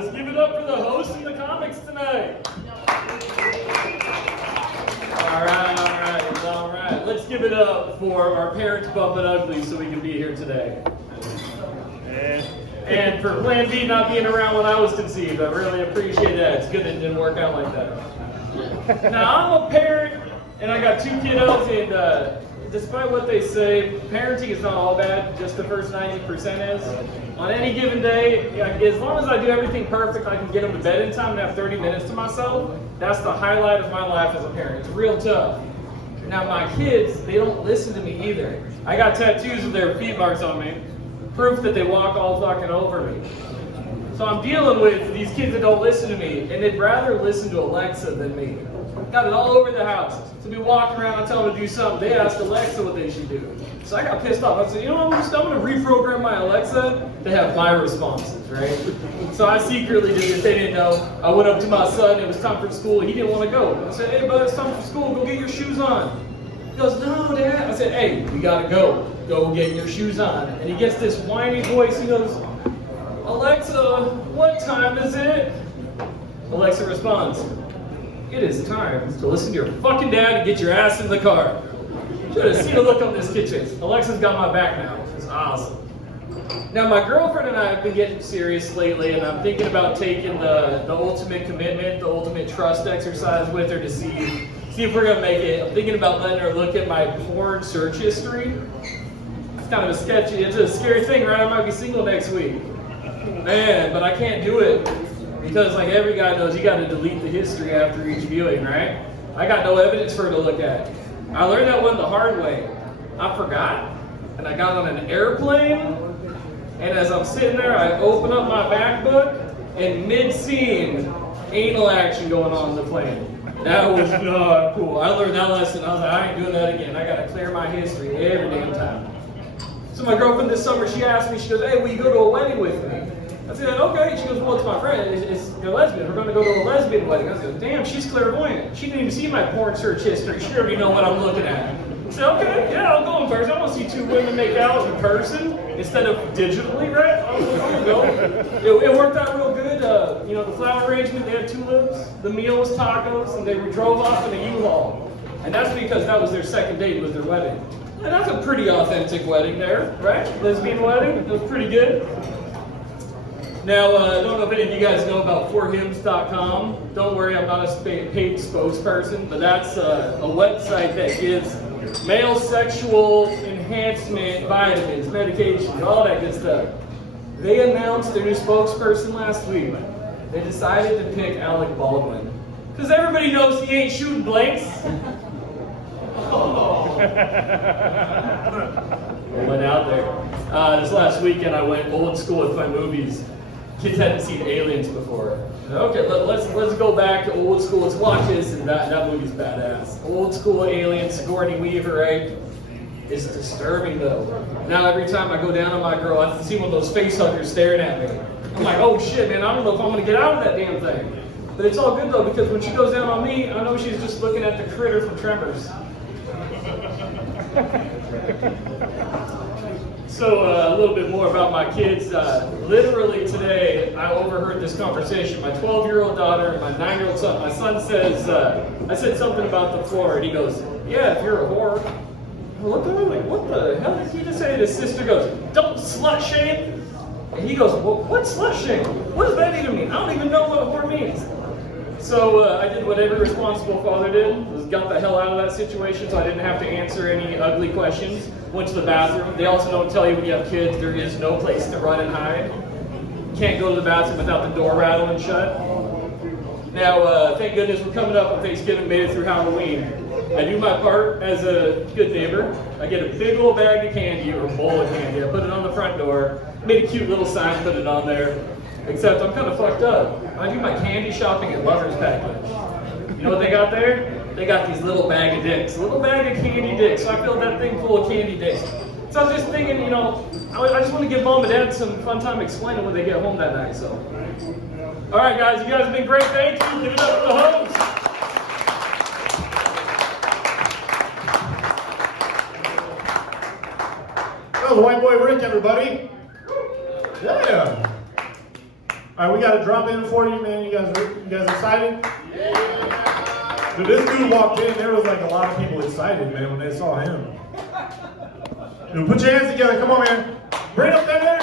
Let's give it up for the host and the comics tonight. All right. Let's give it up for our parents bumping ugly so we can be here today. And for Plan B not being around when I was conceived. I really appreciate that. It's good it didn't work out like that. Now, I'm a parent, and I got 2 kiddos, and despite what they say, parenting is not all bad, just the first 90% is. On any given day, as long as I do everything perfect, I can get them to bed in time and have 30 minutes to myself. That's the highlight of my life as a parent. It's real tough. Now, my kids, they don't listen to me either. I got tattoos with their feet marks on me. Proof that they walk all fucking over me. So I'm dealing with these kids that don't listen to me, and they'd rather listen to Alexa than me. Got it all over the house. So we walk around, I tell them to do something, they ask Alexa what they should do. So I got pissed off. I said, you know what, I'm going to reprogram my Alexa to have my responses, right? So I secretly did, if they didn't know, I went up to my son, it was time for school, he didn't want to go. I said, hey bud, it's time for school, go get your shoes on. He goes, no dad. I said, hey, we got to go. Go get your shoes on. And he gets this whiny voice, he goes, Alexa, what time is it? Alexa responds, it is time to listen to your fucking dad and get your ass in the car. Should have seen the look on this kid's face. Alexa's got my back now. It's awesome. Now, my girlfriend and I have been getting serious lately, and I'm thinking about taking the ultimate commitment, the ultimate trust exercise with her to see if we're gonna make it. I'm thinking about letting her look at my porn search history. It's kind of it's a scary thing, right? I might be single next week. Man, but I can't do it. Because like every guy knows, you gotta delete the history after each viewing, right? I got no evidence for her to look at. I learned that one the hard way. I forgot, and I got on an airplane, and as I'm sitting there, I open up my MacBook, and mid-scene, anal action going on in the plane. That was not cool. I learned that lesson. I was like, I ain't doing that again. I gotta clear my history every damn time. So my girlfriend this summer, she asked me, she goes, hey, will you go to a wedding with me? I said, okay. She goes, well, it's my friend. You're a lesbian. We're going to go to a lesbian wedding. I said, damn, she's clairvoyant. She didn't even see my porn search history. She already know what I'm looking at. I said, okay, yeah, I'll go in person. I want to see 2 women make out in person instead of digitally, right? I'll go. It worked out real good. The flower arrangement, they had tulips. The meal was tacos, and they drove off in a U-Haul. And that's because that was their second date, was their wedding. And that's a pretty authentic wedding there, right? Lesbian wedding. It was pretty good. Now, I don't know if any of you guys know about forhims.com. Don't worry, I'm not a paid spokesperson, but that's a website that gives male sexual enhancement vitamins, medication, all that good stuff. They announced their new spokesperson last week. They decided to pick Alec Baldwin. Because everybody knows he ain't shooting blanks. I went out there. This last weekend I went old school with my movies. Kids hadn't seen Aliens before. Okay, let's go back to old school. Let's watch this, and that movie's badass. Old school Aliens, Sigourney Weaver, right? It's disturbing though. Now every time I go down on my girl, I see one of those face huggers staring at me. I'm like, oh shit, man, I don't know if I'm gonna get out of that damn thing. But it's all good though, because when she goes down on me, I know she's just looking at the critter from Tremors. So a little bit more about my kids. Literally today, I overheard this conversation. My 12-year-old daughter and my 9-year-old son. My son says, I said something about the floor, and he goes, yeah, if you're a whore. I looked at him like, what the hell did he just say? And his sister goes, don't slut shame. And he goes, well, what slut shame? What does that even mean? I don't even know what whore means. So I did what every responsible father did, was got the hell out of that situation so I didn't have to answer any ugly questions. Went to the bathroom. They also don't tell you when you have kids, there is no place to run and hide. Can't go to the bathroom without the door rattling shut. Now, thank goodness we're coming up on Thanksgiving, made it through Halloween. I do my part as a good neighbor. I get a big old bag of candy, or bowl of candy. I put it on the front door, made a cute little sign, put it on there. Except I'm kind of fucked up. I do my candy shopping at Lover's Package. You know what they got there? They got these little bag of dicks. A little bag of candy dicks. So I filled that thing full of candy dicks. So I was just thinking, I just want to give mom and dad some fun time explaining when they get home that night. So, all right, guys, you guys have been great. Thank you. Give it up for the host. That was White Boy Rick, everybody. Yeah. All right, we got a drop in for you, man. You guys excited? Dude, this dude walked in. There was like a lot of people excited, man, when they saw him. Dude, put your hands together. Come on, man. Bring up that energy.